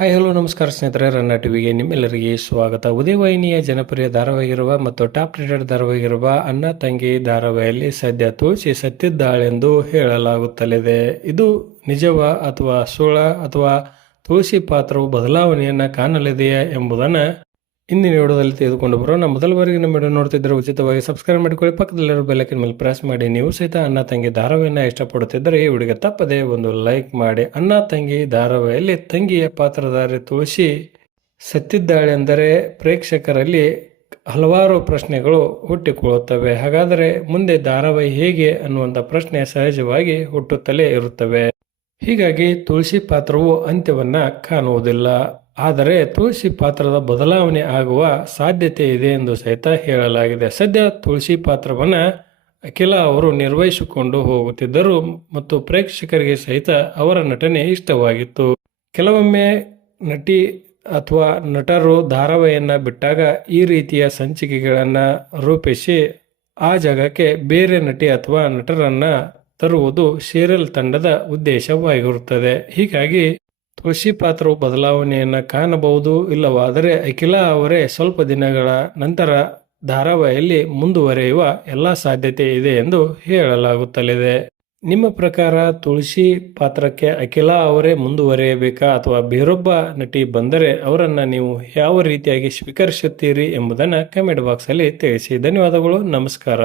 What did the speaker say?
Hi hello ನಮಸ್ಕಾರ ಸ್ನೇಹಿತರೆ, ರನ್ನ ಟಿವಿಗೆ ನಿಮ್ಮೆಲ್ಲರಿಗೆ ಸ್ವಾಗತ. ಉದಯವಾಹಿನಿಯ ಜನಪ್ರಿಯ ಧಾರಾವಾಹಿಗಿರುವ ಮತ್ತು ಟಾಪ್ ರೇಟೆಡ್ ಧಾರಾವಾಹಿರುವ ಅಣ್ಣ ತಂಗಿ ಧಾರಾವಾಹಿಯಲ್ಲಿ ಸದ್ಯ ತುಳಸಿ ಸತ್ತಿದ್ದಾಳೆಂದು ಹೇಳಲಾಗುತ್ತಲಿದೆ. ಇದು ನಿಜವ ಅಥವಾ ಸುಳ್ಳ ಅಥವಾ ತುಳಸಿ ಪಾತ್ರವು ಬದಲಾವಣೆಯನ್ನು ಕಾಣಲಿದೆಯಾ ಎಂಬುದನ್ನು ಇಂದಿನ ವಿಡಿಯೋದಲ್ಲಿ ತೆಗೆದುಕೊಂಡು ಬರೋಣ ಮೊದಲ ಬಾರಿಗೆ ನಮ್ಮ ವಿಡಿಯೋ ನೋಡ್ತಿದ್ದರೆ ಉಚಿತವಾಗಿ ಸಬ್ಸ್ಕ್ರೈಬ್ ಮಾಡಿಕೊಳ್ಳಿ. ಪಕ್ಕದಲ್ಲಿರೋ ಬೆಲ್ಲಕಿನ ಮೇಲೆ ಪ್ರೆಸ್ ಮಾಡಿ. ನೀವು ಸಹಿತ ಅಣ್ಣ ತಂಗಿ ಧಾರಾವಾಹಿಯನ್ನು ಇಷ್ಟಪಡುತ್ತಿದ್ದರೆ ಈ ವಿಡಿಯೋಗೆ ತಪ್ಪದೇ ಒಂದು ಲೈಕ್ ಮಾಡಿ. ಅಣ್ಣ ತಂಗಿ ಧಾರಾವಾಹಿಯಲ್ಲಿ ತಂಗಿಯ ಪಾತ್ರಧಾರಿ ತುಳಸಿ ಸತ್ತಿದ್ದಾಳೆಂದರೆ ಪ್ರೇಕ್ಷಕರಲ್ಲಿ ಹಲವಾರು ಪ್ರಶ್ನೆಗಳು ಹುಟ್ಟಿಕೊಳ್ಳುತ್ತವೆ. ಹಾಗಾದರೆ ಮುಂದೆ ಧಾರಾವಾಹಿ ಹೇಗೆ ಅನ್ನುವಂಥ ಪ್ರಶ್ನೆ ಸಹಜವಾಗಿ ಹುಟ್ಟುತ್ತಲೇ ಇರುತ್ತವೆ. ಹೀಗಾಗಿ ತುಳಸಿ ಪಾತ್ರವು ಅಂತ್ಯವನ್ನು ಕಾಣುವುದಿಲ್ಲ. ಆದರೆ ತುಳಸಿ ಪಾತ್ರದ ಬದಲಾವಣೆ ಆಗುವ ಸಾಧ್ಯತೆ ಇದೆ ಎಂದು ಸಹಿತ ಹೇಳಲಾಗಿದೆ. ಸದ್ಯ ತುಳಸಿ ಪಾತ್ರವನ್ನ ಅಖಿಲ ಅವರು ನಿರ್ವಹಿಸಿಕೊಂಡು ಹೋಗುತ್ತಿದ್ದರು ಮತ್ತು ಪ್ರೇಕ್ಷಕರಿಗೆ ಸಹಿತ ಅವರ ನಟನೆ ಇಷ್ಟವಾಗಿತ್ತು. ಕೆಲವೊಮ್ಮೆ ನಟಿ ಅಥವಾ ನಟರು ಧಾರಾವಾಹಿಯನ್ನು ಬಿಟ್ಟಾಗ ಈ ರೀತಿಯ ಸಂಚಿಕೆಗಳನ್ನು ರೂಪಿಸಿ ಆ ಜಾಗಕ್ಕೆ ಬೇರೆ ನಟಿ ಅಥವಾ ನಟರನ್ನ ತರುವುದು ಸೀರಿಯಲ್ ತಂಡದ ಉದ್ದೇಶವಾಗಿರುತ್ತದೆ. ಹೀಗಾಗಿ ತುಳಸಿ ಪಾತ್ರವು ಬದಲಾವಣೆಯನ್ನು ಕಾಣಬಹುದು ಇಲ್ಲವಾದರೆ ಅಖಿಲಾ ಅವರೇ ಸ್ವಲ್ಪ ದಿನಗಳ ನಂತರ ಧಾರಾವಾಹಿಯಲ್ಲಿ ಮುಂದುವರೆಯುವ ಎಲ್ಲ ಸಾಧ್ಯತೆ ಇದೆ ಎಂದು ಹೇಳಲಾಗುತ್ತಲಿದೆ. ನಿಮ್ಮ ಪ್ರಕಾರ ತುಳಸಿ ಪಾತ್ರಕ್ಕೆ ಅಖಿಲಾ ಅವರೇ ಮುಂದುವರಿಯಬೇಕಾ ಅಥವಾ ಬೇರೊಬ್ಬ ನಟಿ ಬಂದರೆ ಅವರನ್ನು ನೀವು ಯಾವ ರೀತಿಯಾಗಿ ಸ್ವೀಕರಿಸುತ್ತೀರಿ ಎಂಬುದನ್ನು ಕಮೆಂಟ್ ಬಾಕ್ಸಲ್ಲಿ ತಿಳಿಸಿ. ಧನ್ಯವಾದಗಳು, ನಮಸ್ಕಾರ.